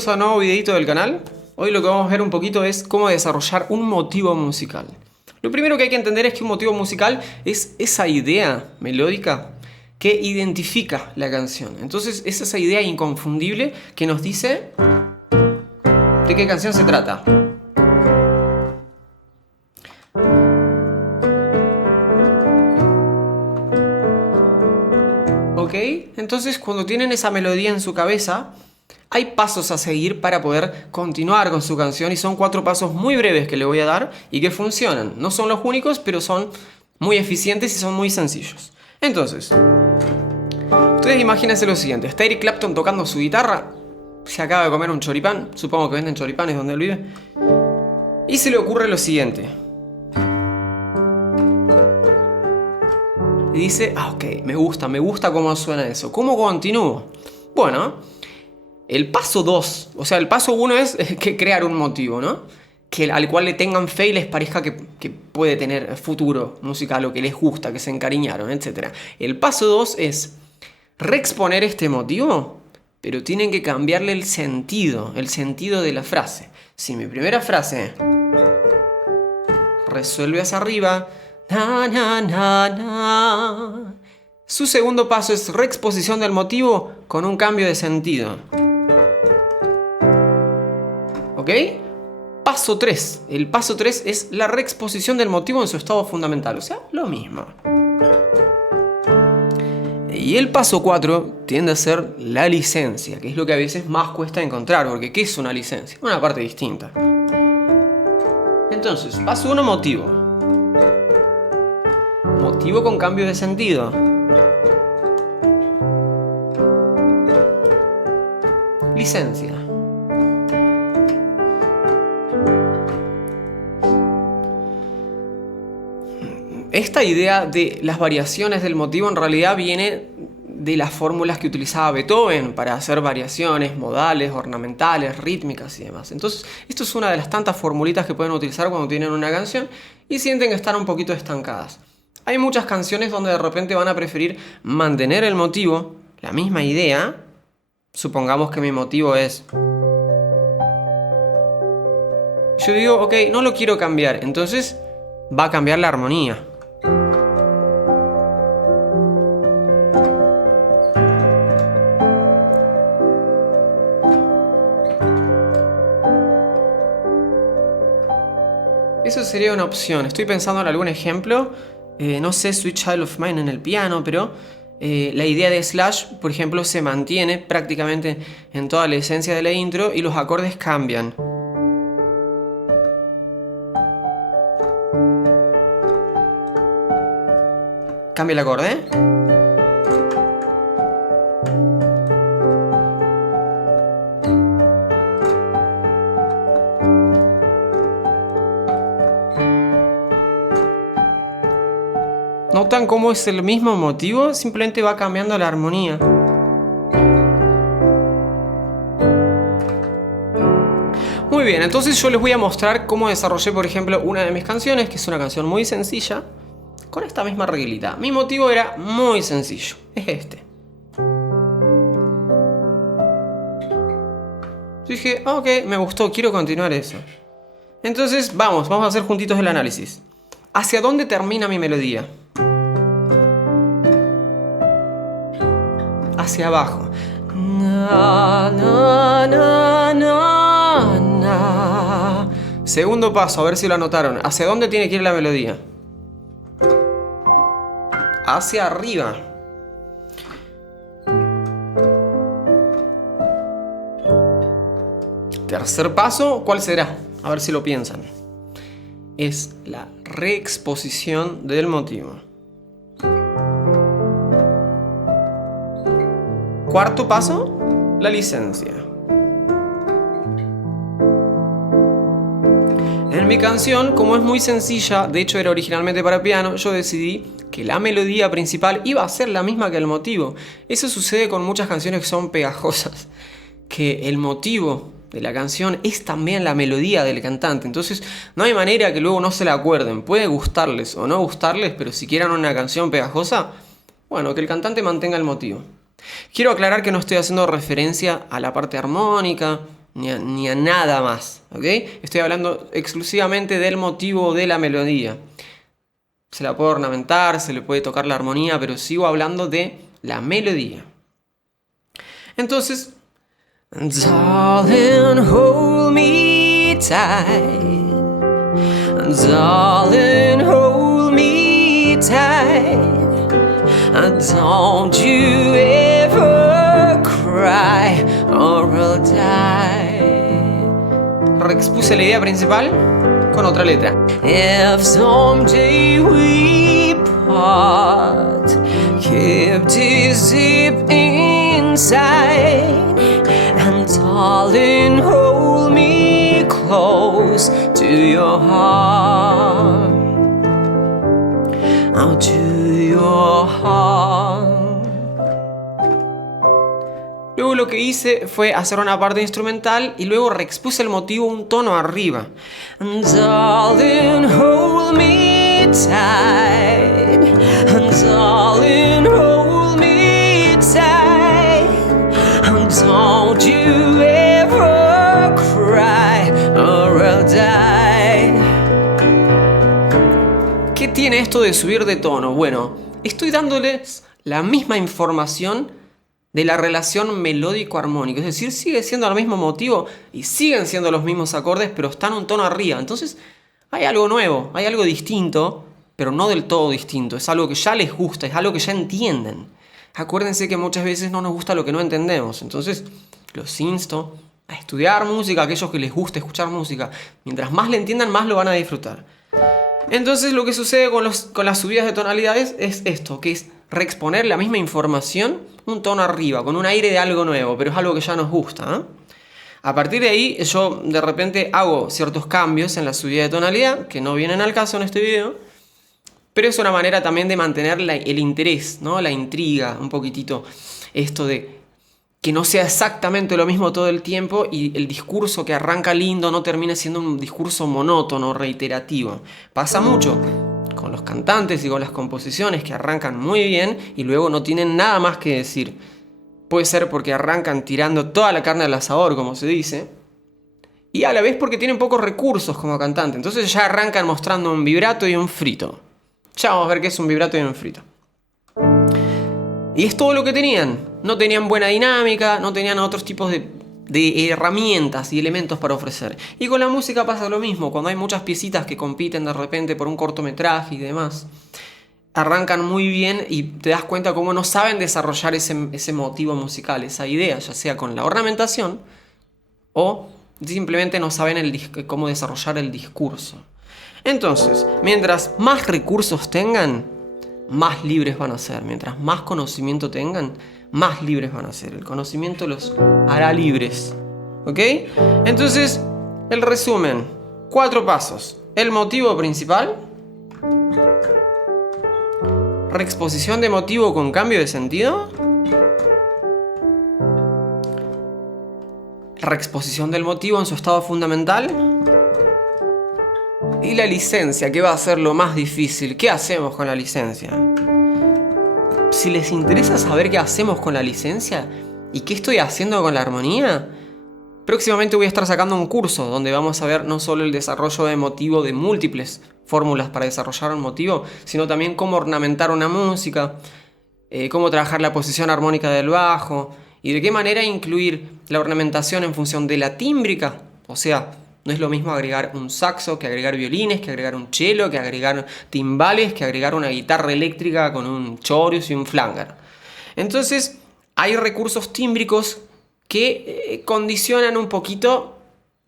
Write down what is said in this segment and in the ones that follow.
bienvenidos a un nuevo videito del canal. Hoy lo que vamos a ver un poquito es cómo desarrollar un motivo musical. Lo primero que hay que entender es que un motivo musical es esa idea melódica que identifica la canción. Entonces es esa idea inconfundible que nos dice de qué canción se trata. ¿Ok? Entonces cuando tienen esa melodía en su cabeza, hay pasos a seguir para poder continuar con su canción y son 4 pasos muy breves que le voy a dar y que funcionan. No son los únicos, pero son muy eficientes y son muy sencillos. Entonces, ustedes imagínense lo siguiente. Está Eric Clapton tocando su guitarra, se acaba de comer un choripán, supongo que venden choripanes donde él vive, y se le ocurre lo siguiente. Y dice, ok, me gusta cómo suena eso. ¿Cómo continúo? Bueno, el paso 2, o sea, el paso 1 es que crear un motivo, ¿no? Al cual le tengan fe y les parezca que puede tener futuro musical o que les gusta, que se encariñaron, etc. El paso 2 es reexponer este motivo, pero tienen que cambiarle el sentido de la frase. Si mi primera frase resuelve hacia arriba, na, na, na, na, su segundo paso es reexposición del motivo con un cambio de sentido. ¿Ok? Paso 3. El paso 3 es la reexposición del motivo en su estado fundamental. O sea, lo mismo. Y el paso 4 tiende a ser la licencia, que es lo que a veces más cuesta encontrar. Porque ¿qué es una licencia? Una parte distinta. Entonces, paso 1, motivo. Motivo con cambio de sentido. Licencia. Esta idea de las variaciones del motivo en realidad viene de las fórmulas que utilizaba Beethoven para hacer variaciones modales, ornamentales, rítmicas y demás. Entonces, esto es una de las tantas formulitas que pueden utilizar cuando tienen una canción y sienten que están un poquito estancadas. Hay muchas canciones donde de repente van a preferir mantener el motivo, la misma idea. Supongamos que mi motivo es... Yo digo, ok, no lo quiero cambiar, entonces va a cambiar la armonía. Eso sería una opción. Estoy pensando en algún ejemplo. No sé, Sweet Child of Mine en el piano, pero la idea de Slash, por ejemplo, se mantiene prácticamente en toda la esencia de la intro y los acordes cambian. Cambia el acorde. ¿Notan cómo es el mismo motivo? Simplemente va cambiando la armonía. Muy bien, entonces yo les voy a mostrar cómo desarrollé, por ejemplo, una de mis canciones, que es una canción muy sencilla, con esta misma reglita. Mi motivo era muy sencillo, es este. Yo dije, ok, me gustó, quiero continuar eso. Entonces, vamos a hacer juntitos el análisis. ¿Hacia dónde termina mi melodía? Hacia abajo. Na, na, na, na, na. Segundo paso, a ver si lo anotaron. ¿Hacia dónde tiene que ir la melodía? Hacia arriba. Tercer paso, ¿cuál será? A ver si lo piensan. Es la reexposición del motivo. Cuarto paso, la licencia. En mi canción, como es muy sencilla, de hecho era originalmente para piano, yo decidí que la melodía principal iba a ser la misma que el motivo. Eso sucede con muchas canciones que son pegajosas, que el motivo de la canción es también la melodía del cantante. Entonces no hay manera que luego no se la acuerden. Puede gustarles o no gustarles, pero si quieren una canción pegajosa, bueno, que el cantante mantenga el motivo. Quiero aclarar que no estoy haciendo referencia a la parte armónica, ni a nada más, ¿ok? Estoy hablando exclusivamente del motivo de la melodía. Se la puede ornamentar, se le puede tocar la armonía, pero sigo hablando de la melodía. Entonces, darling, hold me tight. Darling, hold me tight. Don't you ever cry or I'll die. Reexpuse la idea principal con otra letra. If someday we part, keep this deep inside, and darling, hold me close to your heart, out to your heart. Luego lo que hice fue hacer una parte instrumental y luego reexpuse el motivo un tono arriba. Darling, hold me tight. Darling, hold me tight. Don't you ever cry or I'll die. ¿Qué tiene esto de subir de tono? Bueno, estoy dándoles la misma información de la relación melódico-armónica. Es decir, sigue siendo el mismo motivo y siguen siendo los mismos acordes, pero están un tono arriba. Entonces hay algo nuevo, hay algo distinto, pero no del todo distinto. Es algo que ya les gusta, es algo que ya entienden. Acuérdense que muchas veces no nos gusta lo que no entendemos. Entonces los insto a estudiar música, a aquellos que les gusta escuchar música. Mientras más le entiendan, más lo van a disfrutar. Entonces lo que sucede con las subidas de tonalidades es esto, que es reexponer la misma información un tono arriba, con un aire de algo nuevo, pero es algo que ya nos gusta, ¿eh? A partir de ahí yo de repente hago ciertos cambios en la subida de tonalidad, que no vienen al caso en este video, pero es una manera también de mantener el interés, ¿no? La intriga, un poquitito esto de que no sea exactamente lo mismo todo el tiempo y el discurso que arranca lindo no termine siendo un discurso monótono, reiterativo. Pasa mucho con los cantantes y con las composiciones que arrancan muy bien y luego no tienen nada más que decir. Puede ser porque arrancan tirando toda la carne al asador, como se dice, y a la vez porque tienen pocos recursos como cantante. Entonces ya arrancan mostrando un vibrato y un frito. Ya vamos a ver qué es un vibrato y un frito. Y es todo lo que tenían. No tenían buena dinámica, no tenían otros tipos de herramientas y elementos para ofrecer. Y con la música pasa lo mismo. Cuando hay muchas piecitas que compiten de repente por un cortometraje y demás, arrancan muy bien y te das cuenta cómo no saben desarrollar ese motivo musical, esa idea, ya sea con la ornamentación o simplemente no saben cómo desarrollar el discurso. Entonces, mientras más recursos tengan, más libres van a ser. Mientras más conocimiento tengan, más libres van a ser. El conocimiento los hará libres. ¿Ok? Entonces, el resumen. 4 pasos. El motivo principal. Reexposición de motivo con cambio de sentido. Reexposición del motivo en su estado fundamental. Y la licencia, que va a ser lo más difícil. ¿Qué hacemos con la licencia? Si les interesa saber qué hacemos con la licencia y qué estoy haciendo con la armonía, próximamente voy a estar sacando un curso donde vamos a ver no solo el desarrollo de motivo de múltiples fórmulas para desarrollar un motivo, sino también cómo ornamentar una música, cómo trabajar la posición armónica del bajo y de qué manera incluir la ornamentación en función de la tímbrica. O sea, no es lo mismo agregar un saxo que agregar violines, que agregar un cello, que agregar timbales, que agregar una guitarra eléctrica con un chorus y un flanger. Entonces, hay recursos tímbricos que condicionan un poquito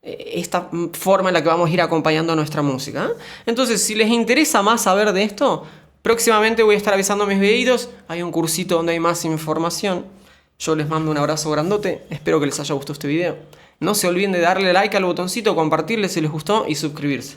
esta forma en la que vamos a ir acompañando nuestra música. Entonces, si les interesa más saber de esto, próximamente voy a estar avisando mis videitos. Hay un cursito donde hay más información. Yo les mando un abrazo grandote. Espero que les haya gustado este video. No se olviden de darle like al botoncito, compartirle si les gustó y suscribirse.